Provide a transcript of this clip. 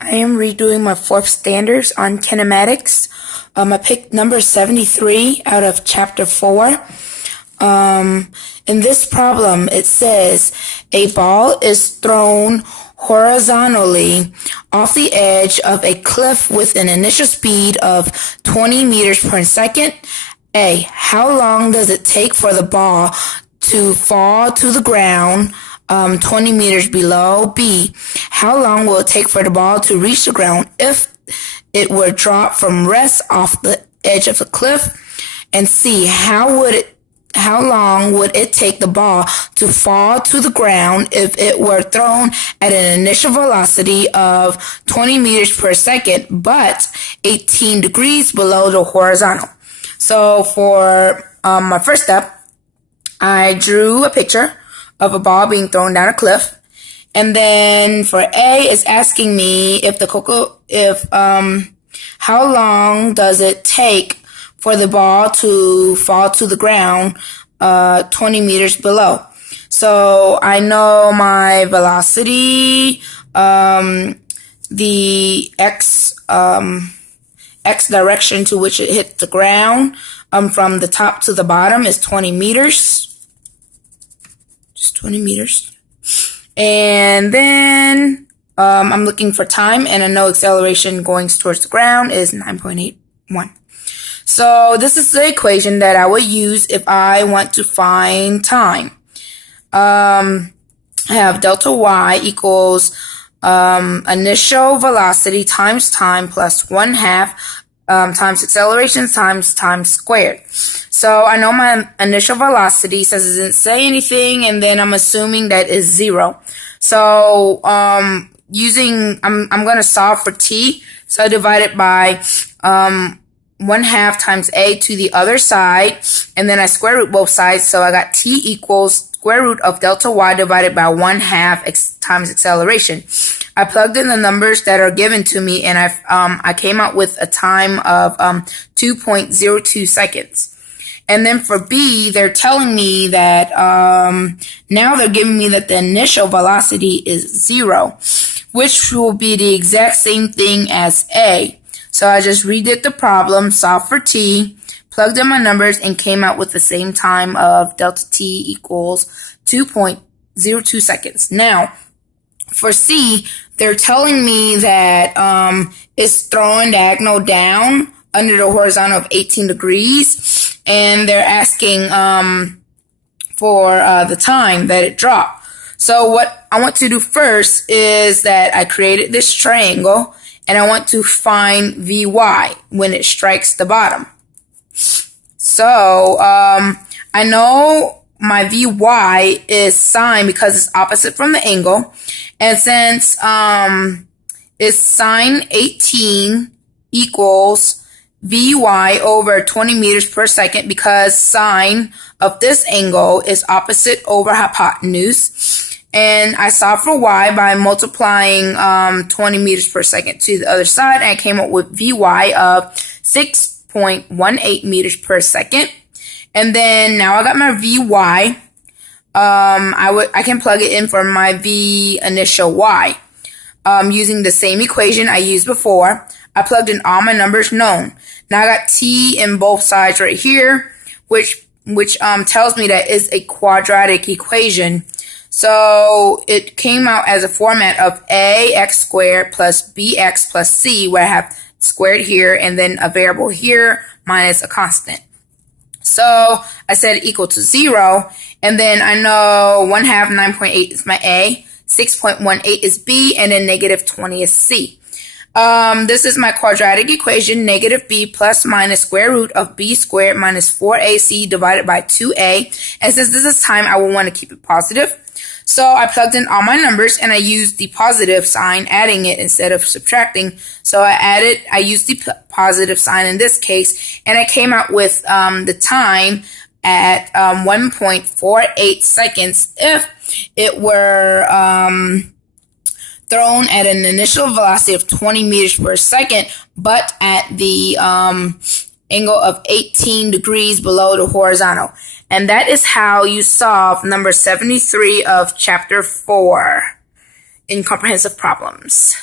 I am redoing my fourth standards on kinematics. I picked number 73 out of chapter 4. In this problem, it says a ball is thrown horizontally off the edge of a cliff with an initial speed of 20 meters per second. A. How long does it take for the ball to fall to the ground 20 meters below? B. How long will it take for the ball to reach the ground if it were dropped from rest off the edge of the cliff? And C. How long would it take the ball to fall to the ground if it were thrown at an initial velocity of 20 meters per second, but 18 degrees below the horizontal? So for my first step, I drew a picture of a ball being thrown down a cliff. And then for A, it's asking me how long does it take for the ball to fall to the ground 20 meters below. So I know my velocity, the x direction to which it hit the ground from the top to the bottom is 20 meters. Just 20 meters. And then I'm looking for time, and I know acceleration going towards the ground is 9.81. So this is the equation that I would use if I want to find time. I have delta y equals initial velocity times time plus 1/2 times acceleration times time squared. So I know my initial velocity says it doesn't say anything, and then I'm assuming that is 0. So I'm going to solve for t. So I divide it by 1/2 times a to the other side, and then I square root both sides. So I got t equals square root of delta y divided by 1/2 times acceleration. I plugged in the numbers that are given to me, and I came out with a time of 2.02 seconds. And then for B, they're telling me that now they're giving me that the initial velocity is 0, which will be the exact same thing as A. So I just redid the problem, solved for t, plugged in my numbers, and came out with the same time of delta t equals 2.02 seconds. Now, for C, they're telling me that it's throwing diagonal down under the horizontal of 18 degrees, and they're asking for the time that it dropped. So what I want to do first is that I created this triangle, and I want to find Vy when it strikes the bottom. So I know my Vy is sine because it's opposite from the angle. And since it's sine 18 equals Vy over 20 meters per second, because sine of this angle is opposite over hypotenuse. And I solved for y by multiplying 20 meters per second to the other side, and I came up with Vy of 6.18 meters per second. And then now I got my Vy. I can plug it in for my V initial y using the same equation I used before. I plugged in all my numbers known. Now I got t in both sides right here, which tells me that it's a quadratic equation. So it came out as a format of ax squared plus bx plus c, where I have squared here and then a variable here minus a constant. So I set it equal to 0, and then I know 1/2 9.8 is my a, 6.18 is b, and then negative 20 is c. This is my quadratic equation, negative b plus minus square root of b squared minus 4ac divided by 2a. And since this is time, I will want to keep it positive. So I plugged in all my numbers, and I used the positive sign, adding it instead of subtracting. So I used the positive sign in this case, and I came out with the time at 1.48 seconds if it were thrown at an initial velocity of 20 meters per second, but at the angle of 18 degrees below the horizontal. And that is how you solve number 73 of chapter 4 in comprehensive problems.